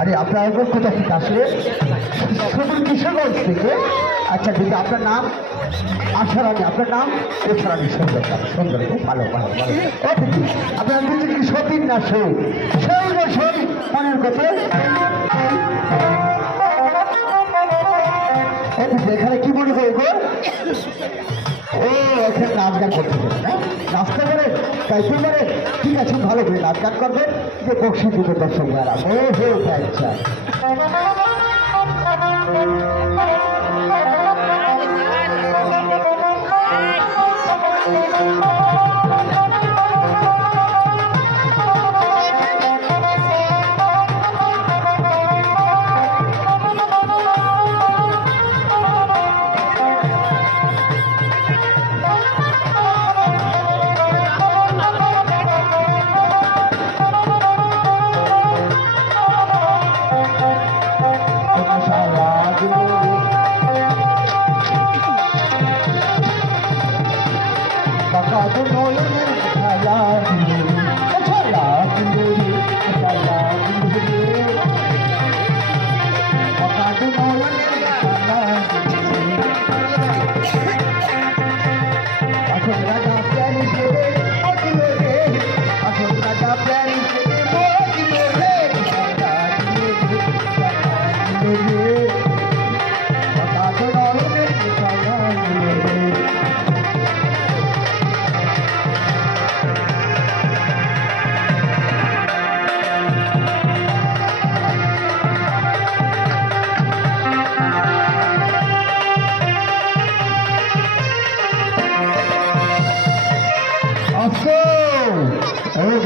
আরে আপনার কোথা থেকে আসলে? শুধু কিশোরগঞ্জ থেকে। আচ্ছা দিদি, আপনার নাম? আশারানী। আপনার নাম? এছাড়ানি। সুন্দর নাম, সুন্দর, খুব ভালো ভালো ভালো। ও দিদি, আপনার দিদি কি সতীন না সই? সই না সই মনের কথা। এখানে কি মনে করে গো? ও এখানে নাচ গান করতে পারেন, হ্যাঁ নাচতে পারেন, গাইতে পারেন। ঠিক আছে, ভালো করে নাচ গান করবেন, যে বক্সি দুটো দর্শক বেড়া। ও হো আচ্ছা।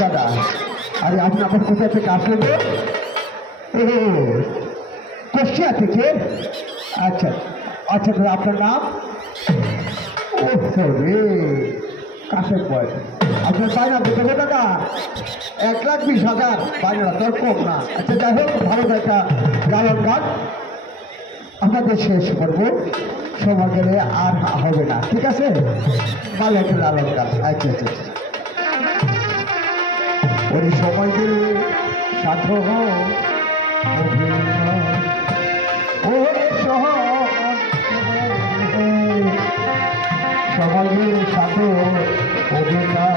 দাদা, আরে আপনি আমার কোথা থেকে আসলেন? কুষ্টিয়া থেকে? আচ্ছা আচ্ছা দাদা, আপনার নাম? ও রে কাশের বয়। আপনার বায়না দেখে দাদা 1,20,000 বায়না, তোর কম না। আচ্ছা যাই হোক, ভালো একটা লালন গান আপনাদের শেষ করবো, সময় গেলে আর হবে না, ঠিক আছে? ভালো একটা লালন গান। আচ্ছা আচ্ছা আচ্ছা। ওই সময় গেলে সাধু সময় গেলে সাধু অভিনয়